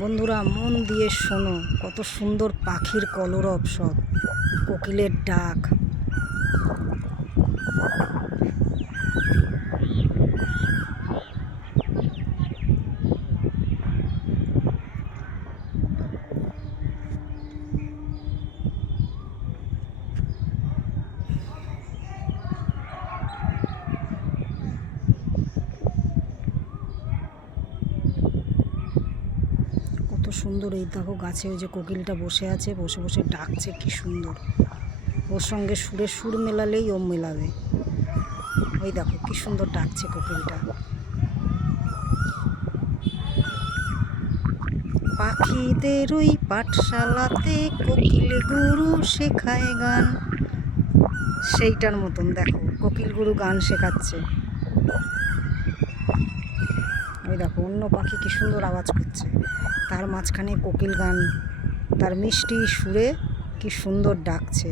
বন্ধুরা মন দিয়ে শোনো কত সুন্দর পাখির কলরব সব। কোকিলের ডাক কত সুন্দর। এই দেখো গাছে ওই যে কোকিলটা বসে আছে, বসে বসে ডাকছে, কি সুন্দর। ওর সঙ্গে সুরে সুর মেলালেই ও মেলাবে। ওই দেখো কি সুন্দর ডাকছে কোকিলটা। পাখিদের ওই পাঠশালাতে কোকিল গুরু শেখায় গান। সেইটার মতন দেখো, কোকিল গুরু গান শেখাচ্ছে। ওই দেখো অন্য পাখি কি সুন্দর আওয়াজ করছে। তার মাঝখানে কোকিল গান তার মিষ্টি সুরে কি সুন্দর ডাকছে।